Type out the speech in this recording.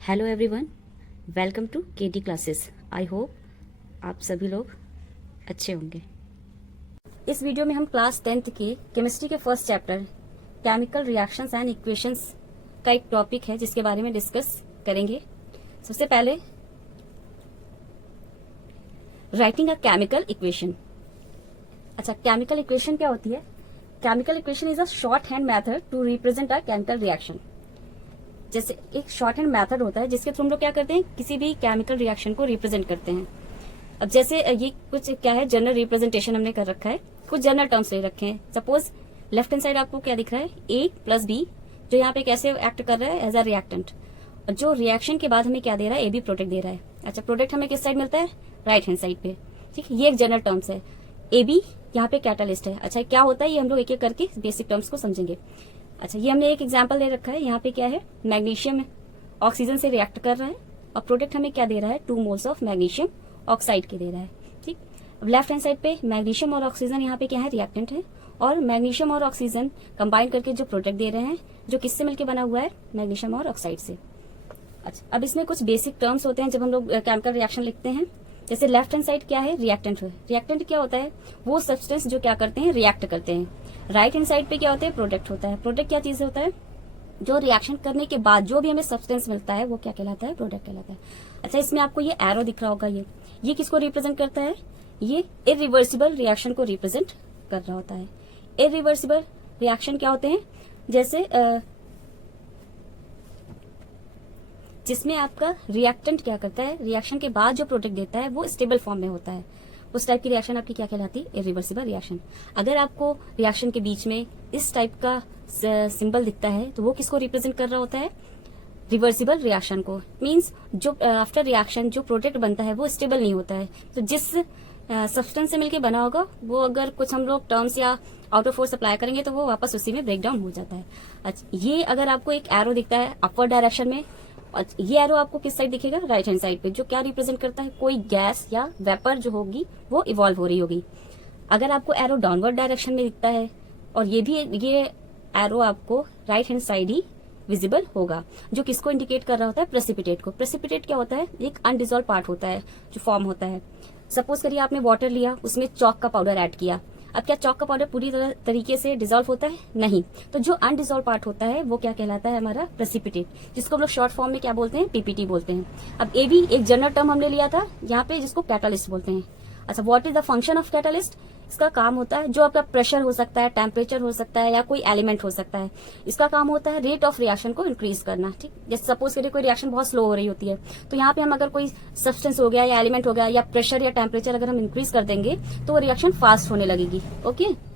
Hello everyone, welcome to KT classes. I hope आप सभी लोग अच्छे होंगे। इस वीडियो में हम क्लास 10th की केमिस्ट्री के first chapter chemical reactions and equations का एक टॉपिक है जिसके बारे में डिस्कस करेंगे। सबसे पहले राइटिंग अ केमिकल इक्वेशन। अच्छा, केमिकल इक्वेशन क्या होती है? Chemical equation is a short hand method to represent a chemical reaction. जैसे एक शॉर्ट हैंड मेथड होता है जिसके थ्रू हम लोग क्या करते हैं, किसी भी केमिकल रिएक्शन को रिप्रेजेंट करते हैं। अब जैसे ये कुछ क्या है, जनरल रिप्रेजेंटेशन हमने कर रखा है, कुछ जनरल टर्म्स ले रखे हैं। सपोज लेफ्ट हैंड साइड आपको क्या दिख रहा है, A प्लस बी, जो यहाँ पे कैसे एक्ट कर रहा है एज अ रिएक्टेंट, और जो रिएक्शन के बाद हमें क्या दे रहा है, AB प्रोडक्ट दे रहा है। अच्छा, प्रोडक्ट हमें किस साइड मिलता है, राइट हैंड साइड पे। ठीक, ये एक जनरल टर्म्स है। AB यहाँ पे कैटालिस्ट है। अच्छा, क्या होता है ये हम लोग एक एक करके बेसिक टर्म्स को समझेंगे। अच्छा, ये हमने एक एग्जांपल ले रखा है। यहाँ पे क्या है, मैग्नीशियम ऑक्सीजन से रिएक्ट कर रहा है और प्रोडक्ट हमें क्या दे रहा है, 2 मोल्स ऑफ मैग्नीशियम ऑक्साइड के दे रहा है। ठीक, अब लेफ्ट हैंड साइड पे मैग्नीशियम और ऑक्सीजन यहाँ पे क्या है, रिएक्टेंट है, और मैग्नीशियम और ऑक्सीजन कंबाइन करके जो प्रोडक्ट दे रहे हैं, जो किससे मिलकर बना हुआ है, मैग्नीशियम और ऑक्साइड से। अच्छा, अब इसमें कुछ बेसिक टर्म्स होते हैं जब हम लोग केमिकल रिएक्शन लिखते हैं। जैसे लेफ्ट हैंड साइड क्या है, रिएक्टेंट है। रिएक्टेंट क्या होता है, वो सब्सटेंस जो क्या करते हैं, रिएक्ट करते हैं। राइट हैंड साइड पे क्या होता है, प्रोडक्ट होता है। प्रोडक्ट क्या चीज होता है, जो रिएक्शन करने के बाद जो भी हमें सब्सटेंस मिलता है वो क्या कहलाता है, प्रोडक्ट कहलाता है। अच्छा, इसमें आपको ये एरो दिख रहा होगा, ये किसको रिप्रेजेंट करता है, ये इरिवर्सिबल रिएक्शन को रिप्रेजेंट कर रहा होता है। इरिवर्सिबल रिएक्शन क्या होते हैं, जैसे जिसमें आपका रिएक्टेंट क्या करता है, रिएक्शन के बाद जो प्रोडक्ट देता है वो स्टेबल फॉर्म में होता है, उस टाइप की रिएक्शन आपकी क्या कहलाती है, इरिवर्सिबल रिएक्शन। अगर आपको रिएक्शन के बीच में इस टाइप का सिंबल दिखता है तो वो किसको रिप्रेजेंट कर रहा होता है, रिवर्सिबल रिएक्शन को। मींस जो आफ्टर रिएक्शन जो प्रोडक्ट बनता है वो स्टेबल नहीं होता है, तो जिस सब्सटेंस से मिलके बना होगा वो अगर कुछ हम लोग टर्म्स या आउट ऑफ फोर्स अप्लाई करेंगे तो वो वापस उसी में ब्रेक डाउन हो जाता है। अच्छा, ये अगर आपको एक एरो दिखता है अपवर्ड डायरेक्शन में, और ये एरो आपको किस साइड दिखेगा, राइट हैंड साइड पे, जो क्या रिप्रेजेंट करता है, कोई गैस या वेपर जो होगी वो इवॉल्व हो रही होगी। अगर आपको एरो डाउनवर्ड डायरेक्शन में दिखता है और ये एरो आपको राइट हैंड साइड ही विजिबल होगा, जो किसको इंडिकेट कर रहा होता है, प्रेसिपिटेट को। प्रेसिपिटेट क्या होता है, एक अनडिजॉल्व पार्ट होता है जो फॉर्म होता है। सपोज करिए आपने वाटर लिया, उसमें चॉक का पाउडर ऐड किया। अब क्या चॉक का पाउडर पूरी तरीके से डिजॉल्व होता है, नहीं, तो जो अनडिजॉल्व पार्ट होता है वो क्या कहलाता है, हमारा प्रेसिपिटेट, जिसको हम लोग शॉर्ट फॉर्म में क्या बोलते हैं, पीपीटी बोलते हैं। अब ए भी एक जनरल टर्म हमने लिया था यहाँ पे, जिसको कैटालिस्ट बोलते हैं। अच्छा, what is the function of catalyst? इसका काम होता है, जो आपका प्रेशर हो सकता है, टेम्परेचर हो सकता है, या कोई एलिमेंट हो सकता है, इसका काम होता है रेट ऑफ रिएक्शन को इंक्रीज करना। ठीक, जैसे सपोज करिए कोई रिएक्शन बहुत स्लो हो रही होती है, तो यहाँ पे हम अगर कोई सब्सटेंस हो गया या एलिमेंट हो गया या प्रेशर या टेम्परेचर अगर हम इंक्रीज कर देंगे तो वो रिएक्शन फास्ट होने लगेगी। ओके।